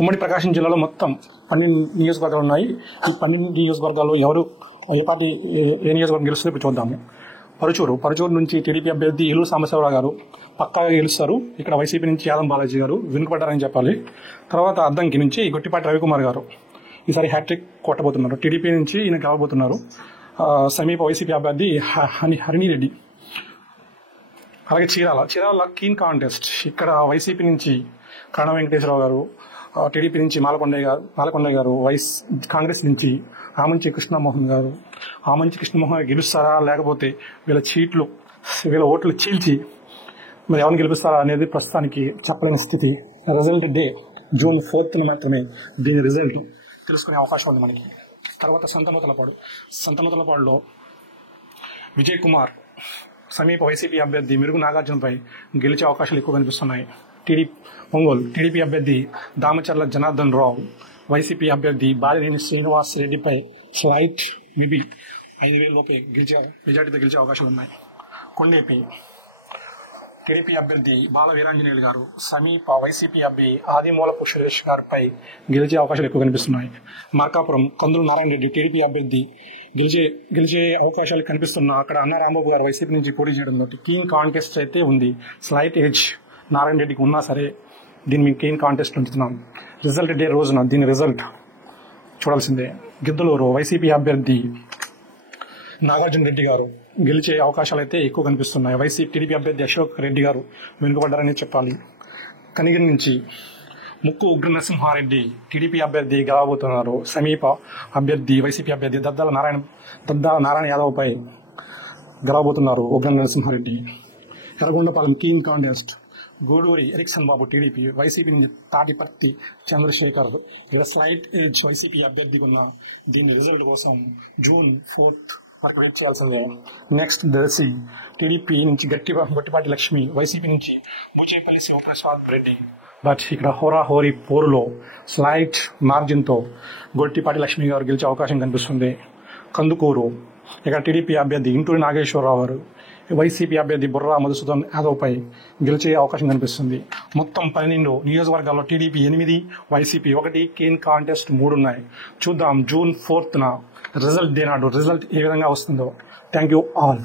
ఉమ్మడి ప్రకాశం జిల్లాలో మొత్తం 12 నియోజకవర్గాలు ఉన్నాయి. ఈ 12 నియోజకవర్గాల్లో ఎవరు ఏ పార్టీ ఏ నియోజకవర్గం గెలుస్తుందో ఇప్పుడు చూద్దాము. పరుచూరు నుంచి టీడీపీ అభ్యర్థి ఏలూరు సాంబశివరావు గారు పక్కాగా గెలుస్తారు. ఇక్కడ వైసీపీ నుంచి యాదం బాలాజీ గారు వెనుకబడ్డారని చెప్పాలి. తర్వాత అద్దంకి నుంచి గొట్టిపాటి రవికుమార్ గారు ఈసారి హ్యాట్రిక్ కొట్టబోతున్నారు. టీడీపీ నుంచి ఈయన గెలవబోతున్నారు. సమీప వైసీపీ అభ్యర్థి హరిణిరెడ్డి. అలాగే చీరాల కీన్ కాంటెస్ట్. ఇక్కడ వైసీపీ నుంచి కరణ వెంకటేశ్వరరావు గారు, టీడీపీ నుంచి మాలకొండయ్య గారు, కాంగ్రెస్ నుంచి ఆమంచి కృష్ణమోహన్ గారు గెలుస్తారా లేకపోతే వీళ్ళ ఓట్లు చీల్చి మరి ఎవరిని గెలిపిస్తారా అనేది ప్రస్తుతానికి చెప్పలేని స్థితి. రిజల్ట్ డే జూన్ 4th మాత్రమే దీని రిజల్ట్ తెలుసుకునే అవకాశం ఉంది మనకి. తర్వాత సంతనూతలపాడులో విజయ్ కుమార్ సమీప వైసీపీ అభ్యర్థి మెరుగు నాగార్జునపై గెలిచే అవకాశాలు ఎక్కువ కనిపిస్తున్నాయి. టీడీపీ అభ్యర్థి దామచర్ల జనార్దన్ రావు వైసీపీ అభ్యర్థి బాలినేని శ్రీనివాస్ రెడ్డిపై స్లైట్ మేబీ 5,000 లోపే మెజార్టీతో గెలిచే అవకాశాలు ఉన్నాయి. కొండేపి టీడీపీ అభ్యర్థి బాల వీరాంజనేయులు గారు సమీప వైసీపీ అభ్యర్థి ఆదిమూలపు సురేష్ గారిపై గెలిచే అవకాశాలు ఎక్కువ కనిపిస్తున్నాయి. మార్కాపురం కందులు నారాయణ రెడ్డి టీడీపీ అభ్యర్థి గెలిచే అవకాశాలు కనిపిస్తున్నా అక్కడ అన్న రాంబాబు గారు వైసీపీ నుంచి పోటీ చేయడంతో కీన్ కాంటెస్ట్ అయితే ఉంది. స్లైట్ ఏజ్ నారాయణ రెడ్డికి ఉన్నా సరే దీన్ని మేము కీన్ కాంటెస్ట్ ఉంచుతున్నాం. రిజల్ట్ డే రోజున దీని రిజల్ట్ చూడాల్సిందే. గిద్దలూరు వైసీపీ అభ్యర్థి నాగార్జున రెడ్డి గారు గెలిచే అవకాశాలు అయితే ఎక్కువ కనిపిస్తున్నాయి. టీడీపీ అభ్యర్థి అశోక్ రెడ్డి గారు వెనుకబడ్డారని చెప్పాలి. కనిగిరి నుంచి ముక్కు ఉగ్ర నరసింహారెడ్డి టీడీపీ అభ్యర్థి గెలవబోతున్నారు. సమీప అభ్యర్థి వైసీపీ అభ్యర్థి దద్దాల నారాయణ యాదవ్పై గెలవబోతున్నారు Ugra Narasimha Reddy. Yerragondapalem keen contest. Guduri Erikshan Babu TDP, YCP Tatiparthi Chandrasekhar ఇలా స్లైట్ ఏజ్ వైసీపీ అభ్యర్థికి ఉన్న దీని రిజల్ట్ కోసం జూన్ 4th చేయాల్సిందే. నెక్స్ట్ దర్శి టీడీపీ నుంచి గట్టిపాటి లక్ష్మి, వైసీపీ నుంచి బూచేపల్లి శివప్రసాద్ రెడ్డి. బట్ ఇక్కడ హోరాహోరీ పోరులో స్లైట్ మార్జిన్తో గొట్టిపాటి లక్ష్మి గారు గెలిచే అవకాశం కనిపిస్తుంది. కందుకూరు ఇక్కడ టీడీపీ అభ్యర్థి ఇంటూరి నాగేశ్వరరావు గారు వైసీపీ అభ్యర్థి బుర్రా మధుసూదన్ యాదవ్పై గెలిచే అవకాశం కనిపిస్తుంది. మొత్తం 12 నియోజకవర్గాల్లో టీడీపీ 8, వైసీపీ 1, కీన్ కాంటెస్ట్ 3 ఉన్నాయి. చూద్దాం జూన్ 4th రిజల్ట్ డే నాడు రిజల్ట్ ఏ విధంగా వస్తుందో. Thank you all.